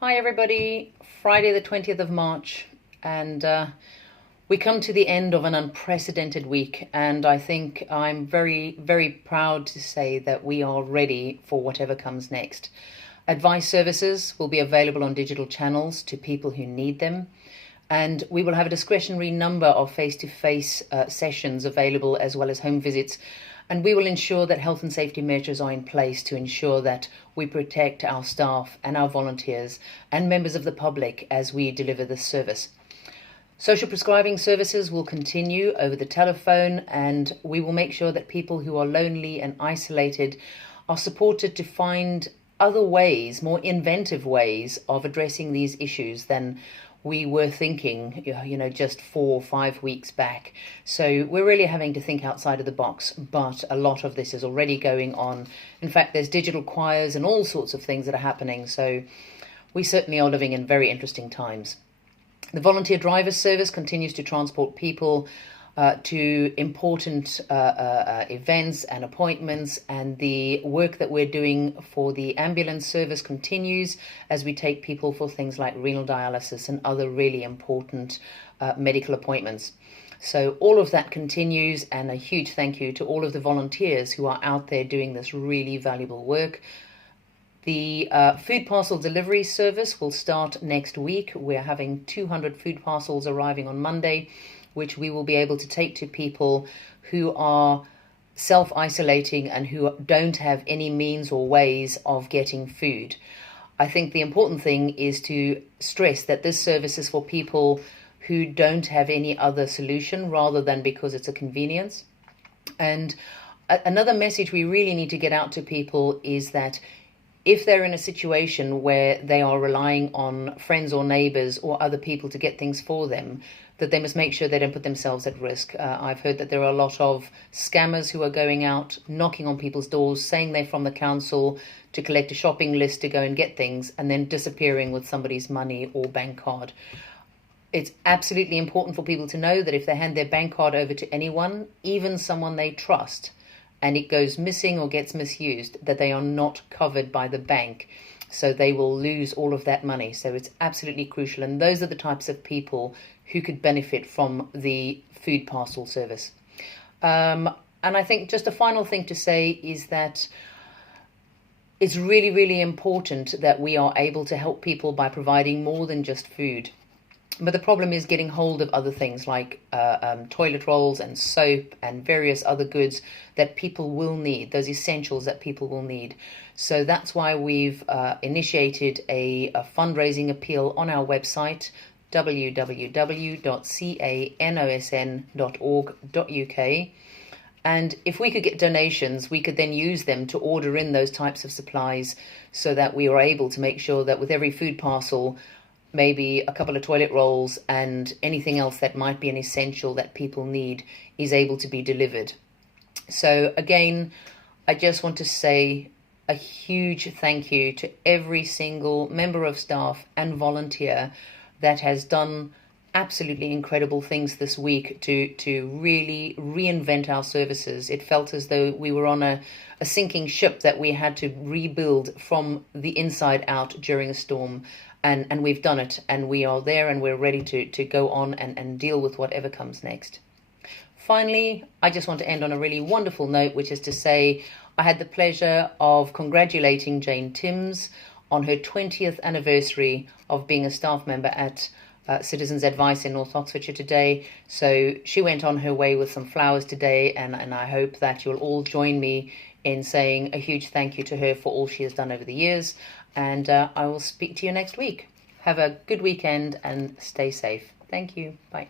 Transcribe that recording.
Hi everybody, Friday the 20th of March, and we come to the end of an unprecedented week, and I think I'm very, very proud to say that we are ready for whatever comes next. Advice services will be available on digital channels to people who need them, and we will have a discretionary number of face-to-face sessions available as well as home visits. And we will ensure that health and safety measures are in place to ensure that we protect our staff and our volunteers and members of the public as we deliver this service. Social prescribing services will continue over the telephone, and we will make sure that people who are lonely and isolated are supported to find other ways, more inventive ways of addressing these issues than we were thinking, just 4 or 5 weeks back. So we're really having to think outside of the box, but a lot of this is already going on. In fact, there's digital choirs and all sorts of things that are happening. So we certainly are living in very interesting times. The volunteer driver service continues to transport people to important events and appointments, and the work that we're doing for the ambulance service continues as we take people for things like renal dialysis and other really important medical appointments. So all of that continues, and a huge thank you to all of the volunteers who are out there doing this really valuable work. The food parcel delivery service will start next week. We're having 200 food parcels arriving on Monday, which we will be able to take to people who are self-isolating and who don't have any means or ways of getting food. I think the important thing is to stress that this service is for people who don't have any other solution rather than because it's a convenience. And another message we really need to get out to people is that if they're in a situation where they are relying on friends or neighbours or other people to get things for them, that they must make sure they don't put themselves at risk. I've heard that there are a lot of scammers who are going out, knocking on people's doors, saying they're from the council to collect a shopping list to go and get things, and then disappearing with somebody's money or bank card. It's absolutely important for people to know that if they hand their bank card over to anyone, even someone they trust, and it goes missing or gets misused, that they are not covered by the bank. So they will lose all of that money. So it's absolutely crucial. And those are the types of people who could benefit from the food parcel service. And I think just a final thing to say is that it's really, really important that we are able to help people by providing more than just food. But the problem is getting hold of other things like toilet rolls and soap and various other goods that people will need, those essentials that people will need. So that's why we've initiated a fundraising appeal on our website, www.canosn.org.uk. And if we could get donations, we could then use them to order in those types of supplies so that we are able to make sure that with every food parcel, maybe a couple of toilet rolls and anything else that might be an essential that people need is able to be delivered. So again, I just want to say a huge thank you to every single member of staff and volunteer that has done absolutely incredible things this week to really reinvent our services. It felt as though we were on a sinking ship that we had to rebuild from the inside out during a storm. And we've done it, and we are there, and we're ready to go on and deal with whatever comes next. Finally, I just want to end on a really wonderful note, which is to say I had the pleasure of congratulating Jane Timms on her 20th anniversary of being a staff member at Citizens Advice in North Oxfordshire today. So she went on her way with some flowers today, and I hope that you'll all join me in saying a huge thank you to her for all she has done over the years. And I will speak to you next week. Have a good weekend and stay safe. Thank you. Bye.